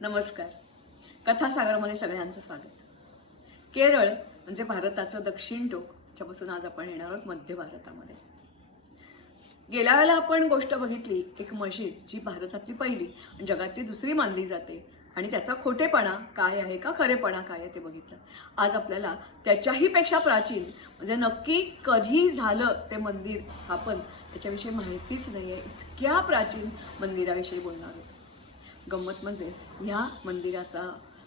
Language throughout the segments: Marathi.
नमस्कार. कथासागरमध्ये सगळ्यांचं स्वागत. केरळ म्हणजे भारताचं दक्षिण टोक, त्याच्यापासून आज आपण येणार आहोत मध्य भारतामध्ये. गेल्या वेळेला आपण गोष्ट बघितली एक मशीद जी भारतातली पहिली आणि जगातली दुसरी मानली जाते आणि त्याचा खोटेपणा काय आहे का खरेपणा काय आहे ते बघितलं. आज आपल्याला त्याच्याही पेक्षा प्राचीन म्हणजे नक्की कधी झालं ते मंदिर स्थापन याच्याविषयी माहितीच नाही आहे, इतक्या प्राचीन मंदिराविषयी बोलणार आहोत. गंमत म्हणजे ह्या मंदिराचा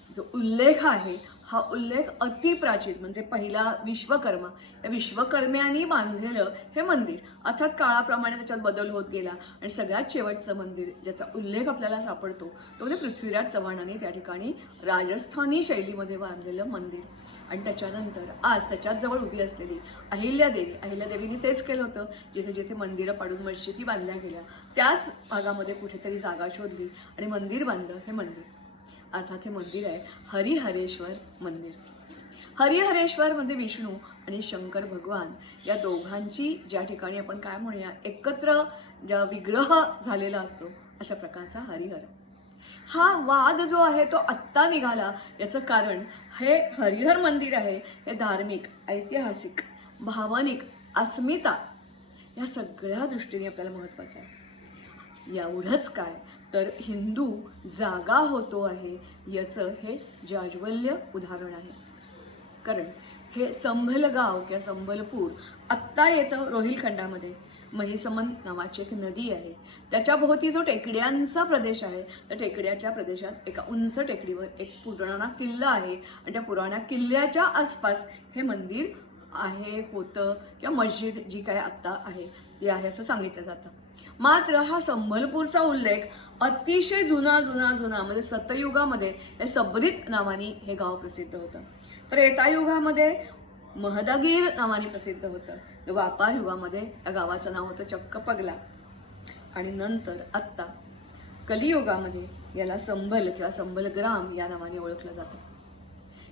जो उल्लेख आहे हा उल्लेख अतिप्राचीन म्हणजे पहिला विश्वकर्मा या विश्वकर्म्यांनी बांधलेलं हे मंदिर अर्थात काळाप्रमाणे त्याच्यात बदल होत गेला आणि सगळ्यात शेवटचं मंदिर ज्याचा उल्लेख आपल्याला सापडतो तो म्हणजे पृथ्वीराज चव्हाणांनी त्या ठिकाणी राजस्थानी शैलीमध्ये बांधलेलं मंदिर. आणि त्याच्यानंतर आज त्याच्यात जवळ उभी असलेली अहिल्यादेवीने तेच केलं होतं. जिथे जिथे मंदिरं पाडून मशिदी बांधल्या गेल्या त्याच भागामध्ये कुठेतरी जागा शोधली आणि मंदिर बांधलं. हे मंदिर अर्थात हे मंदिर आहे हरिहरेश्वर मंदिर. हरिहरेश्वर म्हणजे विष्णू आणि शंकर भगवान या दोघांची ज्या ठिकाणी आपण काय म्हणूया एकत्र ज्या विग्रह झालेला असतो अशा प्रकारचा हरिहर. हा वाद जो आहे तो आत्ता निघाला. याचं कारण हे हरिहर मंदिर आहे हे धार्मिक, ऐतिहासिक, भावनिक, अस्मिता या सगळ्या दृष्टीने आपल्याला महत्त्वाचं आहे. एवढंच काय तर हिंदू जागा होतो आहे याचं हे जाज्वल्य उदाहरण आहे. कारण हे संभलगाव किंवा संभलपूर आत्ता येतं रोहिलखंडामध्ये. महिसमन नावाची एक नदी आहे त्याच्या भोवती जो टेकड्यांचा प्रदेश आहे त्या टेकड्याच्या प्रदेशात एका उंच टेकडीवर एक पुराणा किल्ला आहे आणि त्या पुराण्या किल्ल्याच्या आसपास हे मंदिर आहे होतं किंवा मस्जिद जी काय आत्ता आहे ती आहे असं सांगितलं जातं. मात्र हा संभलपूरचा उल्लेख अतिशय जुना म्हणजे सतयुगामध्ये हे सबरीत नावाने हे गाव प्रसिद्ध होतं. तर त्रेतायुगामध्ये महदागीर नावाने प्रसिद्ध होतं. द्वापार युगामध्ये या गावाचं नाव होतं चक्क पगला आणि नंतर आत्ता कलियुगामध्ये याला संभल किंवा संभलग्राम या नावाने ओळखलं जातं.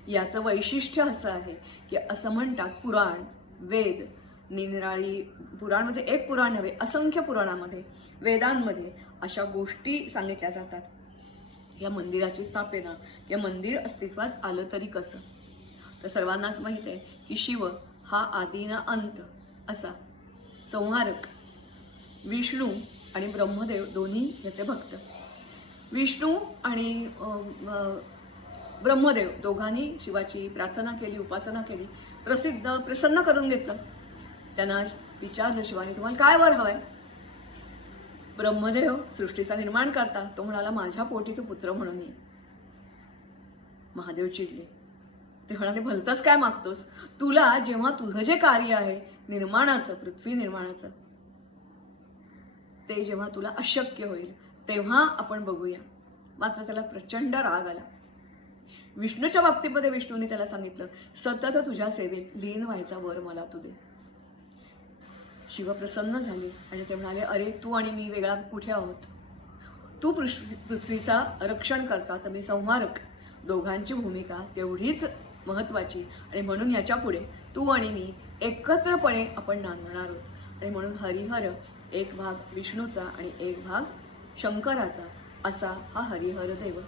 याचं वैशिष्ट्य असं आहे की असं म्हणतात पुराण, वेद, निराळी पुराण म्हणजे एक पुराण नव्हे असंख्य पुराणामध्ये वेदांमध्ये अशा गोष्टी सांगितल्या जातात. या मंदिराची स्थापना या मंदिर अस्तित्वात आलं तरी कसं तर सर्वांनाच माहित आहे की शिव हा आदी ना अंत असा संहारक. विष्णू आणि ब्रह्मदेव दोन्ही याचे भक्त. विष्णू आणि ब्रह्मदेव दोघांनी शिवाची प्रार्थना केली, उपासना केली, प्रसन्न करून घेतलं. त्यांना विचारलं शिवाने तुम्हाला काय वर हवंय. ब्रह्मदेव सृष्टीचा निर्माण करता तो म्हणाला माझ्या पोटी तू पुत्र म्हणून ये. महादेव चिडले. ते म्हणाले भलतंच काय मागतोस, तुला जेव्हा तुझं जे कार्य आहे निर्माणाचं पृथ्वी निर्माणाचं ते जेव्हा तुला अशक्य होईल तेव्हा आपण बघूया. मात्र त्याला प्रचंड राग आला. विष्णूच्या बाबतीमध्ये विष्णूने त्याला सांगितलं सतत तुझ्या सेवेत लीन व्हायचा वर मला तू दे. शिव प्रसन्न झाले आणि ते म्हणाले अरे तू आणि मी वेगळा कुठे आहोत. तू पृथ्वीचा रक्षण करता तर मी संहारक. दोघांची भूमिका तेवढीच महत्वाची आणि म्हणून ह्याच्या पुढे तू आणि मी एकत्रपणे आपण नांदणार आहोत. आणि म्हणून हरिहर एक भाग विष्णूचा आणि एक भाग शंकराचा असा हा हरिहर देव.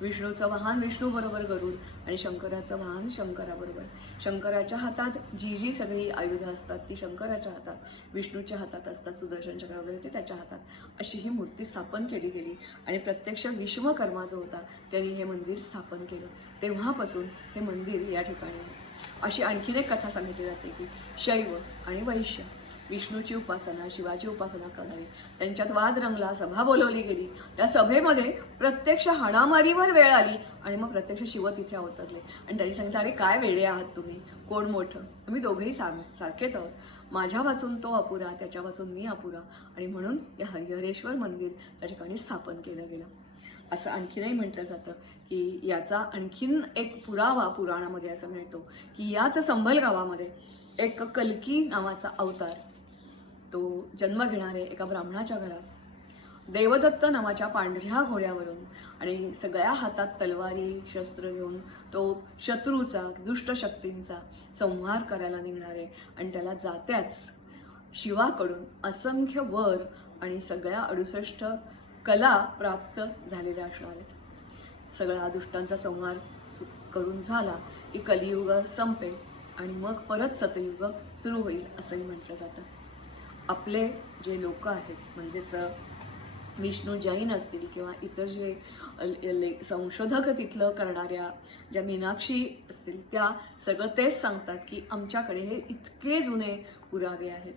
विष्णूचं वाहन विष्णू बरोबर गरुड आणि शंकराचं वाहन शंकराबरोबर. शंकराच्या हातात जी सगळी आयुधं असतात ती शंकराच्या हातात, विष्णूच्या हातात असतात सुदर्शन चक्र वगैरे ते त्याच्या हातात. अशी ही मूर्ती स्थापन केली गेली आणि प्रत्यक्ष विश्वकर्मा जो होता त्यांनी हे मंदिर स्थापन केलं. तेव्हापासून हे मंदिर या ठिकाणी आहे. अशी आणखीन एक कथा सांगितली जाते की शैव आणि वैश्य विष्णूची उपासना शिवाची उपासना करणारी त्यांच्यात वाद रंगला, सभा बोलवली गेली. त्या सभेमध्ये प्रत्यक्ष हाणामारीवर वेळ आली आणि मग प्रत्यक्ष शिव तिथे अवतरले आणि त्यांनी सांगितलं अरे काय वेडे आहात तुम्ही, कोण मोठं. आम्ही दोघेही सारखेच आहोत. माझ्या वाचून तो अपुरा, त्याच्या वाचून मी अपुरा आणि म्हणून या हरिहरेश्वर मंदिर त्या ठिकाणी स्थापन केलं गेलं. असं आणखीनही म्हटलं जातं की याचा आणखीन एक पुरावा पुराणामध्ये असं मिळतो की याच संभल गावामध्ये एक कल्की नावाचा अवतार तो जन्म घेणारे एका ब्राह्मणाच्या घरात देवदत्त नावाच्या पांढऱ्या घोड्यावरून आणि सगळ्या हातात तलवारी शस्त्र घेऊन तो शत्रूचा दुष्ट शक्तींचा संहार करायला निघणारे आणि त्याला जात्याच शिवाकडून असंख्य वर आणि सगळ्या 68 कला प्राप्त झालेल्या असणार आहेत. सगळा दुष्टांचा संहार करून झाला की कलियुग संपेल आणि मग परत सतयुग सुरू होईल असंही म्हटलं जातं. आपले जे लोक आहेत म्हणजेच विष्णू जैन असतील किंवा इतर जे संशोधक तिथलं करणाऱ्या ज्या मीनाक्षी असतील त्या सगळं तेच सांगतात की आमच्याकडे हे इतके जुने पुरावे आहेत.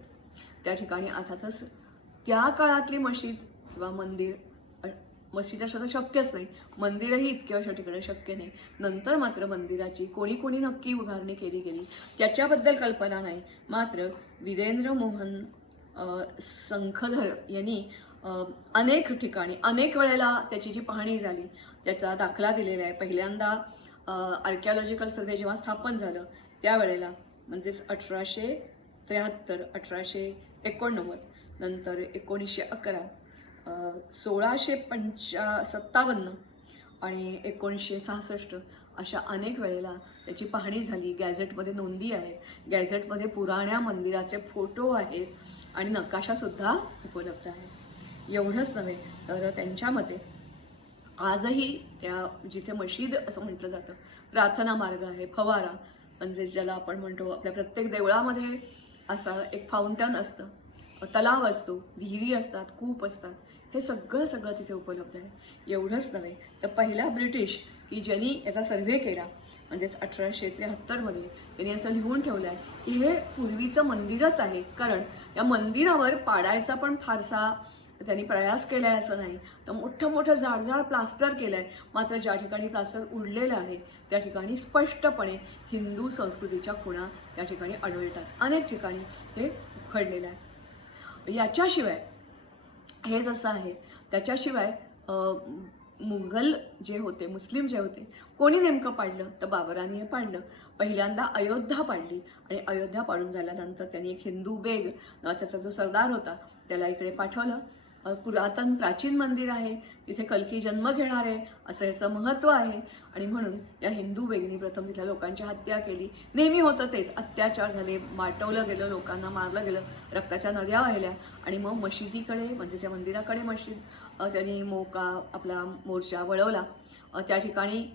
त्या ठिकाणी अर्थातच त्या काळातली मशीद किंवा मंदिर, मशीद असं तर शक्यच नाही, मंदिरही इतके वर्ष टिकणं शक्य नाही. नंतर मात्र मंदिराची कोणी कोणी नक्की उभारणी केली गेली त्याच्याबद्दल कल्पना नाही. मात्र वीरेंद्र मोहन संखधर यांनी अनेक ठिकाणी अनेक वेळेला त्याची जी पाहणी झाली त्याचा दाखला दिलेला आहे. पहिल्यांदा आर्किओलॉजिकल सर्वे जेव्हा स्थापन झालं त्यावेळेला म्हणजेच 1873, 1889, नंतर 1911, 1657 आणि 1966 अशा अनेक वेळेला त्याची पाहणी झाली. गॅझेटमध्ये नोंदी आहेत, गॅझेटमध्ये पुराण्या मंदिराचे फोटो आहेत आणि नकाशासुद्धा उपलब्ध आहे. एवढंच नव्हे तर त्यांच्या मते आजही त्या जिथे मशीद असं म्हटलं जातं, प्रार्थना मार्ग आहे, फवारा म्हणजे ज्याला आपण म्हणतो, आपल्या प्रत्येक देवळामध्ये असं एक फाउंटन असतं, तलाव असतो, विहिरी असतात, कूप असतात, हे सगळं तिथे उपलब्ध आहे. एवढंच नव्हे तर पहिला ब्रिटिश की ज्यांनी याचा सर्व्हे केला म्हणजेच 1873 त्यांनी असं लिहून ठेवलं आहे की हे पूर्वीचं मंदिरच आहे. कारण या मंदिरावर पाडायचा पण फारसा त्यांनी प्रयास केला आहे असं नाही, तर मोठं मोठं जाड प्लास्टर केलं आहे. मात्र ज्या ठिकाणी प्लास्टर उडलेलं आहे त्या ठिकाणी स्पष्टपणे हिंदू संस्कृतीच्या खुणा त्या ठिकाणी आढळतात. अनेक ठिकाणी हे उखडलेलं आहे. याच्याशिवाय हे जसं आहे त्याच्याशिवाय मुघल जे होते, मुस्लिम जे होते, कोणी नेमकं पाडलं तर बाबराने हे पाडलं. पहिल्यांदा अयोध्या पाडली आणि अयोध्या पाडून झाल्यानंतर त्यांनी एक हिंदू बेग त्याचा जो सरदार होता त्याला इकडे पाठवलं. पुरातन प्राचीन मंदिर आहे, तिथे कल्की जन्म घेणार आहे असं याचं महत्त्व आहे आणि म्हणून या हिंदू बेगनी प्रथम तिथल्या लोकांची हत्या केली. नेहमी होतं तेच, अत्याचार झाले, माटवलं गेलं, लोकांना मारलं गेलं, रक्ताच्या नद्या वाहिल्या आणि मग मशिदीकडे म्हणजे त्या मंदिराकडे मशीद त्यांनी आपला मोर्चा वळवला. त्या ठिकाणी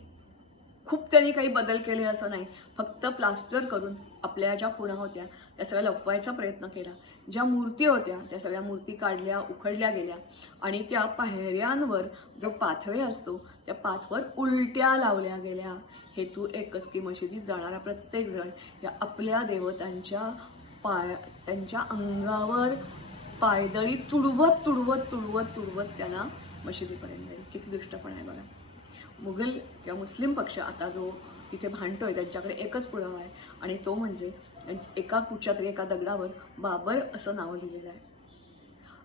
खूप त्यांनी काही बदल केले असं नाही, फक्त प्लास्टर करून आपल्या ज्या खुणा होत्या त्या सगळ्या लपवायचा प्रयत्न केला. ज्या मूर्ती होत्या त्या सगळ्या मूर्ती काढल्या, उखडल्या गेल्या आणि त्या पायऱ्यांवर जो पाथवे असतो त्या पाथवर उलट्या लावल्या गेल्या. हेतू एकच की मशिदीत जाणारा प्रत्येक जण या आपल्या देवतांच्या त्यांच्या अंगावर पायदळी तुडवत त्यांना मशिदीपर्यंत जाईल. किती दुष्टपण आहे बघा. मुघल किंवा मुस्लिम पक्ष आता जो तिथे भांडतोय त्यांच्याकडे एकच पुरावा आहे आणि तो म्हणजे एका कुठच्या तरी एका दगडावर बाबर असं नाव लिहिलेलं आहे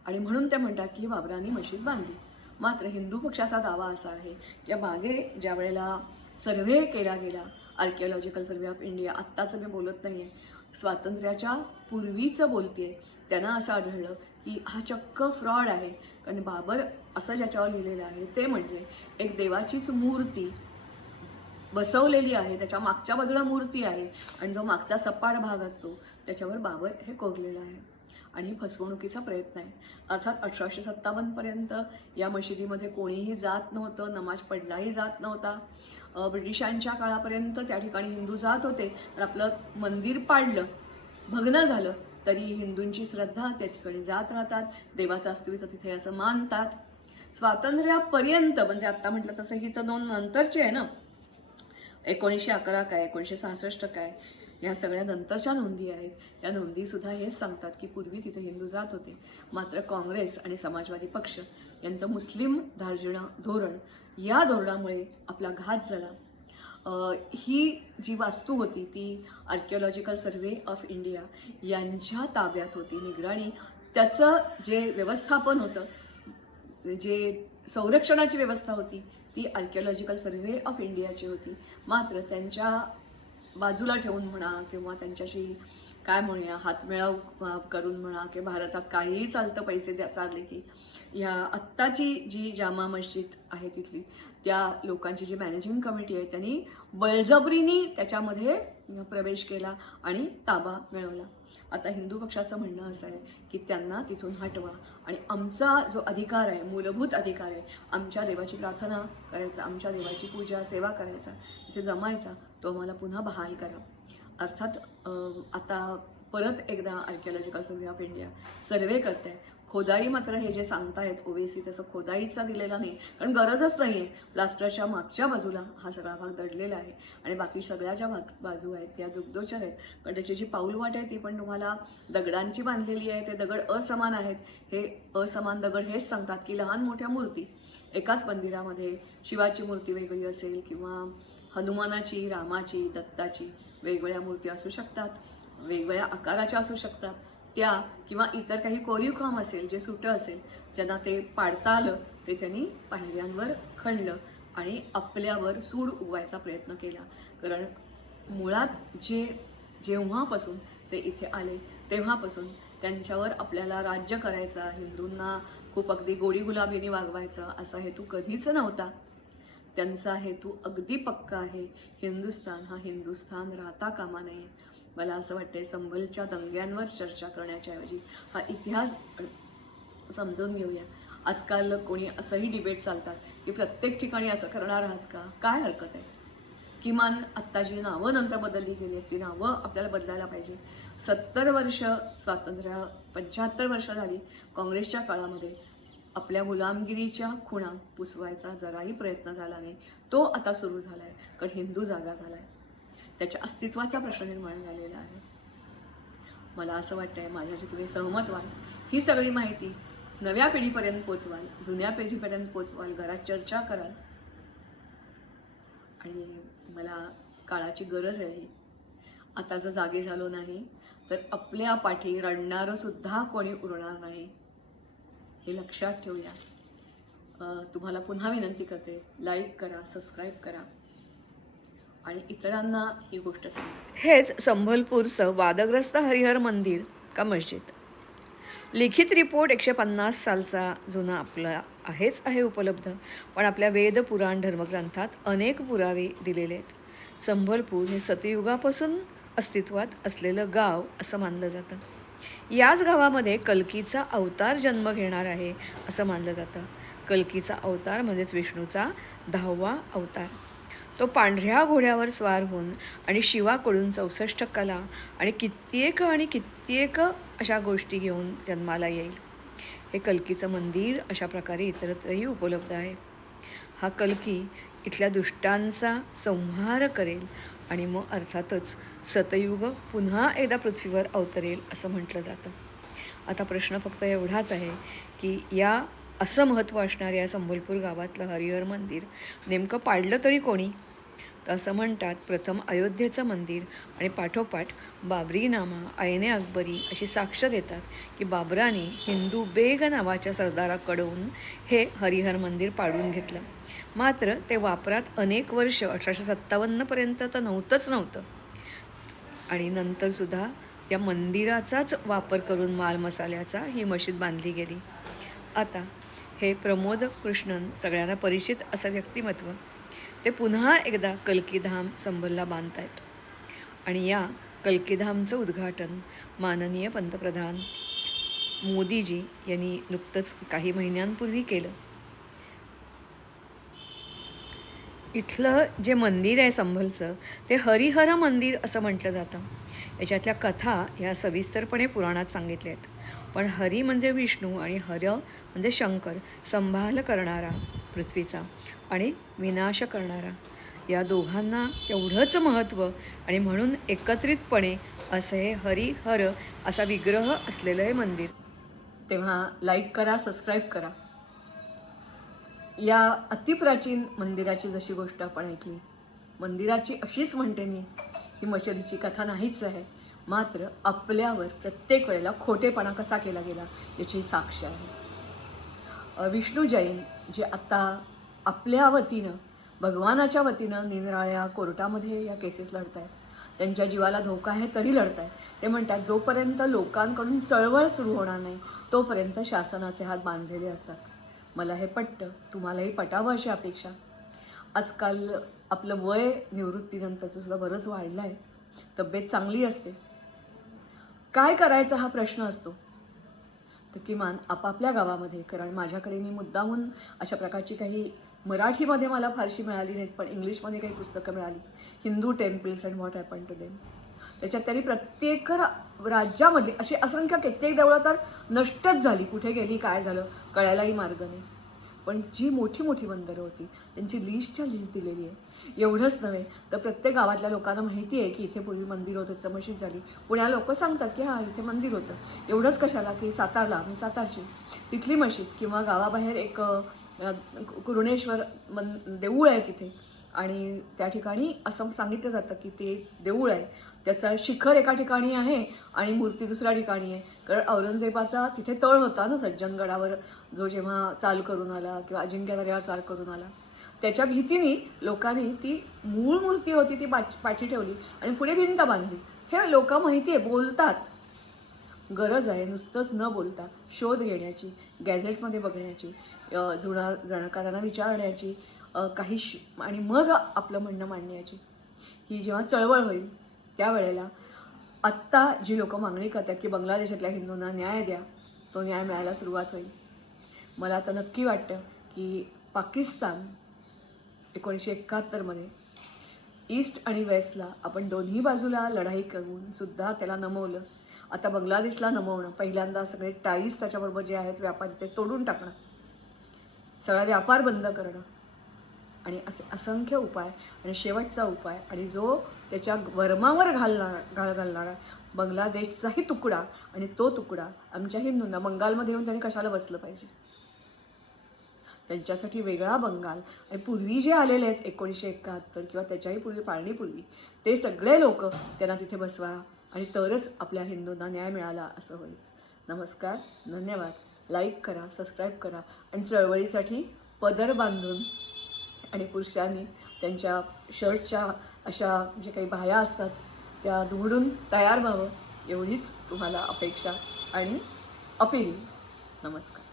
आणि म्हणून ते म्हणतात की बाबरांनी मशीद बांधली. मात्र हिंदू पक्षाचा दावा असा आहे की मागे ज्या वेळेला सर्व्हे केला गेला, आर्किओलॉजिकल सर्व्हे ऑफ इंडिया, आत्ताचं मी बोलत नाही आहे, स्वातंत्र्याच्या पूर्वीचं बोलतेय, त्यांना असं आढळलं की हा चक्क फ्रॉड आहे. कारण बाबर असं ज्याच्यावर लिहिलेलं आहे ते म्हणजे एक देवाचीच मूर्ती बसवलेली आहे, त्याच्या मागच्या बाजूला मूर्ती आहे आणि जो मागचा सपाट भाग असतो त्याच्यावर बाबर हे कोरलेलं आहे आणि फसवणुकीचा प्रयत्न आहे. अर्थात 1857 पर्यंत या मशिदीमध्ये कोणीही जात नव्हतं, नमाज पडलाही जात नव्हता. ब्रिटिशांच्या काळापर्यंत त्या ठिकाणी हिंदू जात होते, पण आपलं मंदिर पाडलं, भग्न झालं तरी हिंदूंची श्रद्धा त्या ठिकाणी जात राहतात, देवाचं अस्तित्व तिथे असं मानतात. स्वातंत्र्यापर्यंत म्हणजे आता म्हटलं तसं ही तर नोंद नंतरची आहे ना, 1911 काय, 1966 काय, ह्या सगळ्या नंतरच्या नोंदी आहेत. या नोंदीसुद्धा हेच सांगतात की पूर्वी तिथे हिंदू जात होते. मात्र काँग्रेस आणि समाजवादी पक्ष यांचं मुस्लिम धोरण, या धोरणामुळे आपला घात झाला. ही जी वास्तू होती ती आर्किओलॉजिकल सर्व्हे ऑफ इंडिया यांच्या ताब्यात होती, निगराणी, त्याचं जे व्यवस्थापन होतं, जे संरक्षणाची व्यवस्था होती ती आर्किओलॉजिकल सर्व्हे ऑफ इंडियाची होती. मात्र त्यांच्या बाजूला ठेवून म्हणा किंवा त्यांच्याशी काय म्हणूया हातमिळाव करून म्हणा की भारतात काहीही चालतं पैसे सारले की ह्या आत्ताची जी जामा मस्जिद आहे तिथली त्या लोकांची जी मॅनेजिंग कमिटी आहे त्यांनी बळजबरीने त्याच्यामध्ये प्रवेश केला आणि ताबा मिळवला. आता हिंदू पक्षाचं म्हणणं असं आहे की त्यांना तिथून हटवा आणि आमचा जो अधिकार आहे, मूलभूत अधिकार आहे, आमच्या देवाची प्रार्थना करायचा, आमच्या देवाची पूजा सेवा करायचा, तिथे जमायचा, तो आम्हाला पुन्हा बहाल करा. अर्थात आता परत एकदा आर्किओलॉजिकल सर्व्हे ऑफ इंडिया सर्वे करते. खोदाई मात्र हे जे सांगतायत ओवेसी तसं खोदाईचा दिलेला नाही, कारण गरजच नाही आहे. प्लास्टरच्या मागच्या बाजूला हा सगळा भाग दडलेला आहे आणि बाकी सगळ्या ज्या बाजू आहेत त्या दुग्धोचर आहेत. पण त्याची जी पाऊलवाट आहे ती पण तुम्हाला दगडांची बांधलेली आहे. ते दगड असमान आहेत. हे असमान दगड हेच सांगतात की लहान मोठ्या मूर्ती एकाच मंदिरामध्ये शिवाची मूर्ती वेगळी असेल किंवा हनुमानाची, रामाची, दत्ताची वेगवेगळ्या मूर्ती असू शकतात, वेगवेगळ्या आकाराच्या असू शकतात त्या, किंवा इतर काही कोरीव काम असेल जे सुटं असेल ज्यांना ते पाडता आलं ते त्यांनी पायऱ्यांवर खणलं आणि आपल्यावर सूड उगवायचा प्रयत्न केला. कारण मुळात जेव्हापासून ते इथे आले तेव्हापासून त्यांच्यावर आपल्याला राज्य करायचा, हिंदूंना खूप अगदी गोडी गुलाबीने वागवायचा असा हेतू कधीच नव्हता. त्यांचा हेतू अगदी पक्का आहे. हिंदुस्थान हा हिंदुस्थान राहता कामा नये. मला असं वाटतंय संभलच्या दंग्यांवर चर्चा करण्याच्या ऐवजी हा इतिहास समजून घेऊया. आजकाल कोणी असंही डिबेट चालतात की प्रत्येक ठिकाणी असं करणार आहात का, काय हरकत आहे. किमान आत्ता जी नावं नंतर बदलली गेली आहेत ती नावं आपल्याला बदलायला पाहिजे. 70 वर्ष स्वातंत्र्य, 75 वर्ष झाली काँग्रेसच्या काळामध्ये आपल्या गुलामगिरीच्या खुणा पुसवायचा जराही प्रयत्न झाला नाही. तो आता सुरू झाला आहे कारण हिंदू जागा झाला आहे, त्याच्या अस्तित्वाचा प्रश्न निर्माण झालेला आहे. मला असं वाटतंय माझ्याशी तुम्ही सहमत व्हाल, ही सगळी माहिती नव्या पिढीपर्यंत पोचवाल, जुन्या पिढीपर्यंत पोचवाल, घरात चर्चा कराल आणि मला काळाची गरज आहे. आता जर जागे झालो नाही तर आपल्या पाठी रडणारं सुद्धा कोणी उरणार नाही, हे लक्षात ठेवूया. तुम्हाला पुन्हा विनंती करते, लाईक करा, सबस्क्राईब करा आणि इतरांना ही गोष्ट सांगा. हेच संभलपूरचं वादग्रस्त हरिहर मंदिर का मस्जिद. लिखित रिपोर्ट 150 सालचा जुना आपला आहे उपलब्ध, पण आपल्या वेद पुराण धर्मग्रंथात अनेक पुरावे दिलेले आहेत. संभलपूर हे सतयुगापासून अस्तित्वात असलेलं गाव असं मानलं जातं. याच गावामध्ये कल्कीचा अवतार जन्म घेणार आहे असं मानलं जातं. कल्कीचा अवतार म्हणजेच विष्णूचा 10वा अवतार. तो पांढऱ्या घोड्यावर स्वार होऊन आणि शिवाकडून 64 कला आणि कित्येक अशा गोष्टी घेऊन जन्माला येईल. हे कल्कीचं मंदिर अशा प्रकारे इतरत्रही उपलब्ध आहे. हा कल्की इथल्या दुष्टांचा संहार करेल आणि मग अर्थातच सतयुग पुन्हा एकदा पृथ्वीवर अवतरेल असं म्हटलं जातं. आता प्रश्न फक्त एवढाच आहे की या असं महत्त्व असणाऱ्या या संभलपूर गावातलं हरिहर मंदिर नेमकं पाडलं तरी कोणी. तर असं म्हणतात प्रथम अयोध्येचं मंदिर आणि पाठोपाठ बाबरीनामा, आयने अकबरी अशी साक्ष देतात की बाबराने हिंदू बेग नावाच्या सरदाराकडून हे हरिहर मंदिर पाडून घेतलं. मात्र ते वापरात अनेक वर्ष 1857पर्यंत तर नव्हतं आणि नंतरसुद्धा त्या मंदिराचाच वापर करून माल मसाल्याचा ही मशीद बांधली गेली. आता हे प्रमोद कृष्णन सगळ्यांना परिचित असं व्यक्तिमत्व ते पुन्हा एकदा कल्कीधाम संभलला बांधत आहेत आणि या कल्कीधामचं उद्घाटन माननीय पंतप्रधान मोदीजी यांनी नुकतंच काही महिन्यांपूर्वी केलं. इथलं जे मंदिर आहे संभलचं ते हरिहर मंदिर असं म्हटलं जातं. याच्यातल्या कथा ह्या सविस्तरपणे पुराणात सांगितल्या आहेत. पण हरी म्हणजे विष्णू आणि हर म्हणजे शंकर, संभाल करणारा पृथ्वीचा आणि विनाश करणारा, या दोघांना तेवढंच महत्त्व आणि म्हणून एकत्रितपणे असं हे हरिहर असा विग्रह असलेलं हे मंदिर. तेव्हा लाईक करा, सबस्क्राईब करा. या अतिप्राचीन मंदिराची जशी गोष्ट आपण ऐकली, मंदिराची अशीच म्हणते मी, ही मशिदीची कथा नाहीच आहे. मात्र आपल्यावर प्रत्येक वेळेला खोटेपणा कसा केला गेला याची साक्ष आहे. विष्णू जैन जे आता आपल्या वतीनं, भगवानाच्या वतीनं निरनिराळ्या कोर्टामध्ये या केसेस लढत आहेत, त्यांच्या जीवाला धोका आहे तरी लढताय. ते म्हणतात जोपर्यंत लोकांकडून चळवळ सुरू होणार नाही तोपर्यंत शासनाचे हात बांधलेले असतात. मला हे पटतं, तुम्हालाही पटावं अशी अपेक्षा. आजकाल आपलं वय निवृत्तीनंतरचं सुद्धा बरंच वाढलं आहे, तब्येत चांगली असते. काय करायचा हा प्रश्न असतो. तर किमान आपापल्या गावामध्ये, कारण माझ्याकडे मी मुद्दामून अशा प्रकारची काही मराठीमध्ये मला फारशी मिळाली नाहीत, पण इंग्लिशमध्ये काही पुस्तकं मिळाली, Hindu temples and what happen to them. त्याच्यात त्यांनी प्रत्येक राज्यामध्ये अशी असंख्य कित्येक देवळं तर नष्टच झाली, कुठे गेली काय झालं कळायलाही मार्ग नाही. पण जी मोठी मोठी मंदिरं होती त्यांची लिस्टच्या लिस्ट दिलेली आहे. एवढंच नव्हे तर प्रत्येक गावातल्या लोकांना माहिती आहे की इथे पूर्वी मंदिर होतं, त्याचं मशीद झाली. पुण्या लोक सांगतात की हां इथे मंदिर होतं. एवढंच कशाला की सातारला, मी सातारची, तिथली मशीद किंवा गावाबाहेर एक कुरुणेश्वर देऊळ आहे तिथे, आणि त्या ठिकाणी असं सांगितलं जातं की ते देऊळ आहे, त्याचा शिखर एका ठिकाणी आहे आणि मूर्ती दुसऱ्या ठिकाणी आहे. कारण औरंगजेबाचा तिथे तळ होता ना सज्जनगडावर, जो जेव्हा चाल करून आला किंवा अजिंक्यताऱ्यावर चाल करून आला, त्याच्या भीतीने लोकांनी ती मूळ मूर्ती होती ती पाठी ठेवली आणि पुढे भिंत बांधली. हे लोक माहिती आहे, बोलतात. गरज आहे नुसतंच न बोलता शोध घेण्याची, गॅझेटमध्ये बघण्याची, जुना जाणकारांना विचारण्याची, काही आणि मग आपलं म्हणणं मांडण्याची. ही जेव्हा चळवळ होईल त्यावेळेला आत्ता जी लोक मागणी करतात की बांगलादेशातल्या हिंदूंना न्याय द्या, तो न्याय मिळायला सुरुवात होईल. मला आता नक्की वाटतं की पाकिस्तान 1971मध्ये ईस्ट आणि वेस्टला आपण दोन्ही बाजूला लढाई करून सुद्धा त्याला नमवलं. आता बांगलादेशला नमवणं, पहिल्यांदा सगळे टाईज त्याच्याबरोबर जे आहेत व्यापारी ते तोडून टाकणं, सगळा व्यापार बंद करणं, आणि असे असंख्य उपाय. आणि शेवटचा उपाय, आणि जो त्याच्या वर्मावर घालणारा बांगलादेशचाही तुकडा, आणि तो तुकडा आमच्या हिंदूंना बंगालमध्ये येऊन त्यांनी कशाला बसलं पाहिजे. त्यांच्यासाठी वेगळा बंगाल. आणि पूर्वी जे आलेले आहेत 1971 किंवा त्याच्याही पूर्वी फाळणीपूर्वी, ते सगळे लोक त्यांना तिथे बसवा, आणि तरच आपल्या हिंदूंना न्याय मिळाला असं होईल. नमस्कार, धन्यवाद. लाईक करा, सबस्क्राईब करा, आणि चळवळीसाठी पदर बांधून आणि पुरुषांनी त्यांच्या शर्टच्या अशा जे काही बाह्या असतात त्या दुमडून तयार व्हावं, एवढीच तुम्हाला अपेक्षा आणि अपील. नमस्कार.